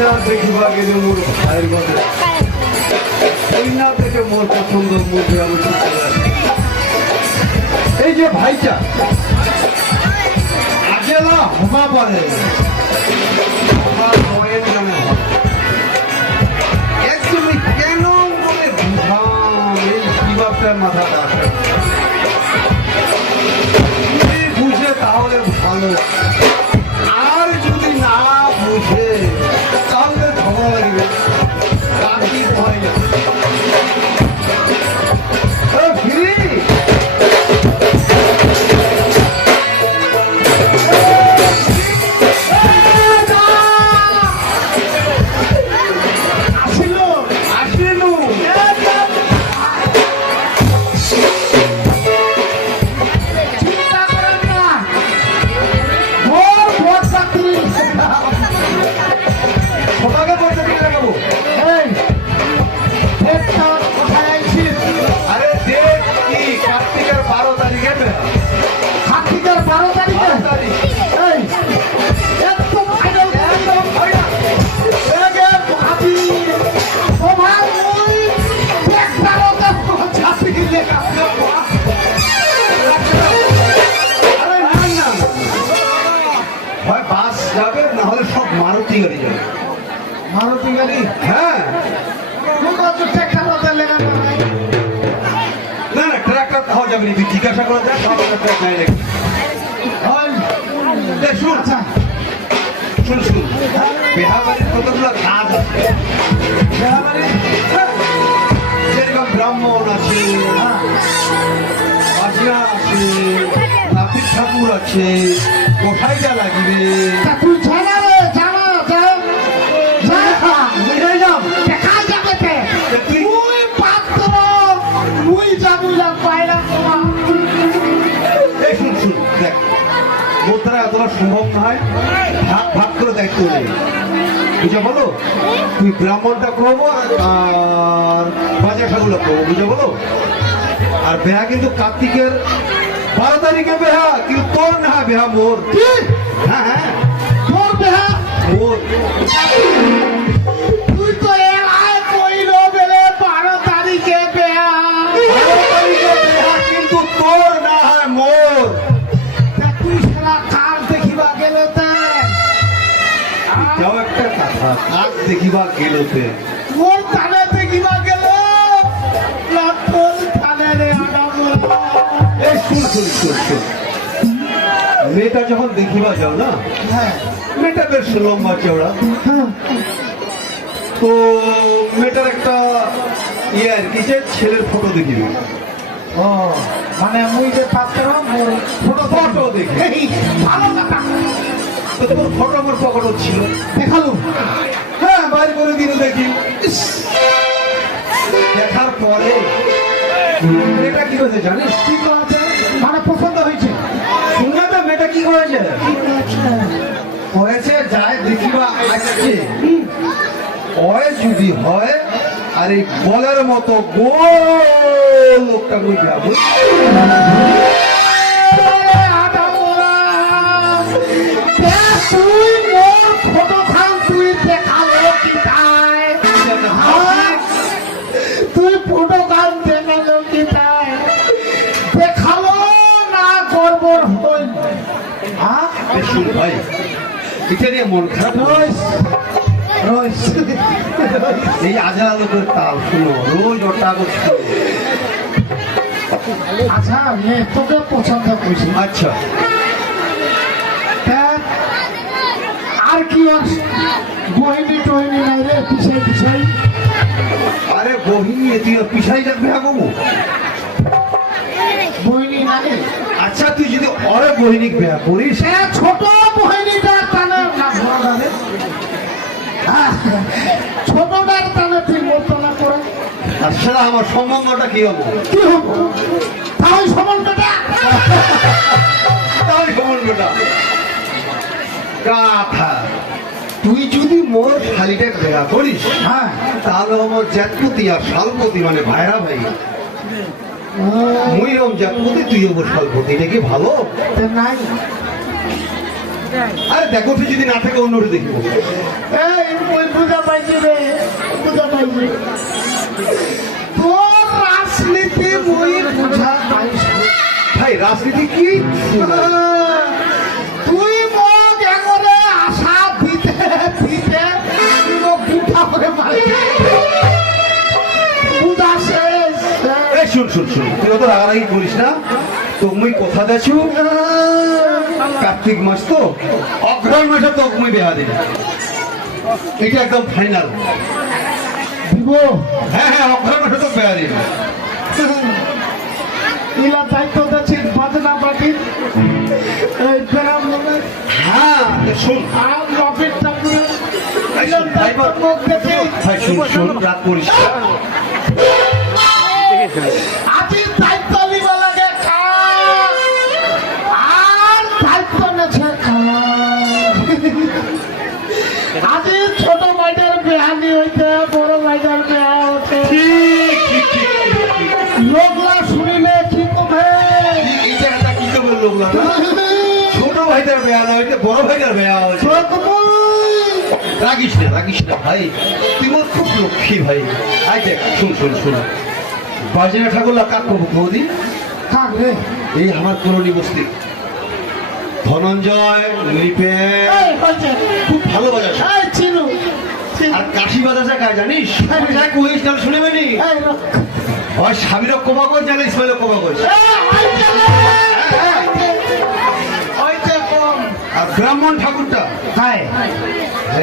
না দেখিবা গেলে মোর ভাইয়ের কথা ওই না দেখে মোর পছন্দ মুখে আমি এই যে ভাইটা, আগে না হবা পারে। একদমই মারুতি গাড়ি? হ্যাঁ। না না ট্রাক্টর খাওয়া যাবে না। জিজ্ঞাসা করে শুন। আচ্ছা। শুন শুন। বিহা কতগুলো কাজ আছে? বিহা হ্যাঁ, যেরকম ব্রাহ্মণ আছে বাজনা আছে ঠাকুর আছে কোথায়টা লাগবে? সম্ভব নয়। ভাগ ভাগ করে দায়িত্ব নেই বুঝে বলো? তুই ব্রাহ্মণটা করব আর বাজার ঠাকুরটা করব বুঝে বলো? আর বেহা কিন্তু কার্তিকের বারো তারিখে বেহা কিন্তু তোর না বেহা মোর। হ্যাঁ হ্যাঁ। তোর বেহা? মোর। দেখিবা গেলোতে। দেখিবা গেলে? না তোর তানে রে আডাম এই শুন শুন শুন শুন। মেয়েটা যখন দেখিবা যাও না হ্যাঁ। মেয়েটা বেশ লম্বা চওড়া। হ্যাঁ। তো মেয়েটার একটা ইয়ে আর কি যে ছেলের ফটো দেখিবি। ও মানে মুই যে পাত্র ফটো ফটো দেখি ভালো কথা। তো তোর ফটো আমার পকেটও ছিল দেখালু। হ্যাঁ বাইরে করে দিন দেখি। দেখার পরে মেয়েটা কি করেছে জানিস? কি করেছে? মানে পছন্দ হয়েছে। শুনে তো মেয়েটা কি করেছে? হয়েছে যায় দেখিবা আসছে হয় যদি হয় আর এই বলের মতো গোল লোকটা কই তুই মোর ফটো খান তুই দেখাল কি তাই? তুই ফটো খান দেখাল কি তাই? দেখাল না করবর হই। হ্যাঁ? ভাই এটা নিয়ে মন খারাপ রইস এই আজারা লোকের তাল শুনো রোজ ওটা আচ্ছা মেয়ে তোকে পছন্দ করছি। আচ্ছা তা আর কি বহিনী টহিনী নাই রে পিছাই পিছাই। আরে বহিনী তুই পিছাই যাবে বাবু। বহিনী নাই আচ্ছা তুই যদি অরে বহিনিক বেয়া করিস। ছোট বহিনীটার টানে না ছোটটার টানে তুই মোতলা করে। আর সেটা আমার সম্বন্ধটা কি হব? কি হব? তাই সম্বন্ধটা? তাই সম্বন্ধটা। কাথা তুই যদি মোর শালিটা বেয়া করিস হ্যাঁ। তাহলে আমার জাতপতি আর শালপতি মানে ভাইরা ভাই। মুই রম জাতপতি তুই ওর শালপতি এটা কি ভালো? নাই। আরে দেখো তুই যদি না থাকে অন্যটা দেখব। তোর রাজনীতি মই বুঝা পাইছো। ভাই রাজনীতি কি? শুন শুন শুন। তুই অত রাগারাগি করিস না। তুমি কথা দেছু কার্তিক মাস তো। অগ্রহণ মাসে তো তুমি বেহা দিবি এটা একদম ফাইনাল দিব হ্যাঁ হ্যাঁ অগ্রহণ মাসে তো বেহা দিবি ইলা দায়িত্ব দিচ্ছি বাজনা পার্টির হ্যাঁ শুন। আর ঠাকুরের দায়িত্ব মুখ দেখে শুন শুন করিস না। আজি দায়িত্ব নিব লাগে আর দায়িত্ব নেছে আজি ছোট মাইটার বেহানি হইতে বড় মাইটার বেহা হতে। লোকলা শুনিলে কি কবে? কি করে লোকলা? ছোট ভাইটার বেয়া না হইতে বড় ভাইটার বেয়া হয়েছে রাগিস না রাগিস না ভাই। তুই মোর খুব লক্ষ্মী ভাই। আই দেখ শুন শুন শুন। বাজনা ঠাকুরলা কাক করব বৌদি? থাক রে। এই আমার করণী বস্তি। ধনঞ্জয় লিপে। খুব ভালো বাজাচ্ছে। চিনু। আর কাশি বাজাচ্ছে কাজ জানিস? যাই কইস তাহলে শুনে পাইনি। হয় স্বামীরা কই জানে ইসমাইল কোবা কই এই হয়েছে রে। হয়েছে। হয়েছে কম। আর ব্রাহ্মণ ঠাকুরটা? হ্যাঁ।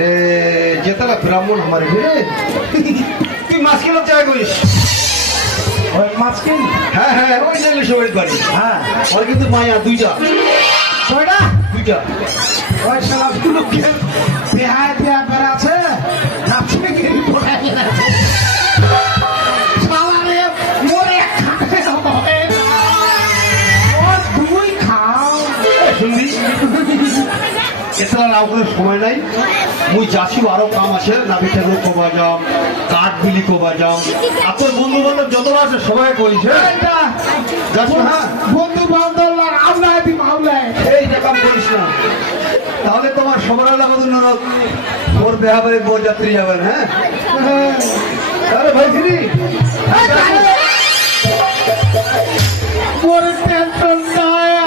এ যেতালা ব্রাহ্মণ আমার তুই মাছ কিলো চাই করিস? ওই মাছকিন? হ্যাঁ হ্যাঁ ওই জানলে সবাই বাড়ি হ্যাঁ। ওর কিন্তু মায়া দুইটা কয়টা? দুইটা ওই শালা গুলোকে বেহায় দেয়া বেড়াচ্ছে, নাচে কোনো সময় নাই। মুই যাচ্ছি আরও কাম আছে নাবি ঠাকুর কবা যাম কাঠ বিলি কবা যাম। আর তোর বন্ধু বান্ধব যত আছে সবাই কইছে হ্যাঁ বন্ধু বান্ধব দিম আউলায় কাম করিস না। তাহলে তোমার সবার আলাদা নরক ওর বেহা বাড়ি বর যাত্রী যাবেন হ্যাঁ? আরে ভাই ফিরি। মোর টেনশন নাই।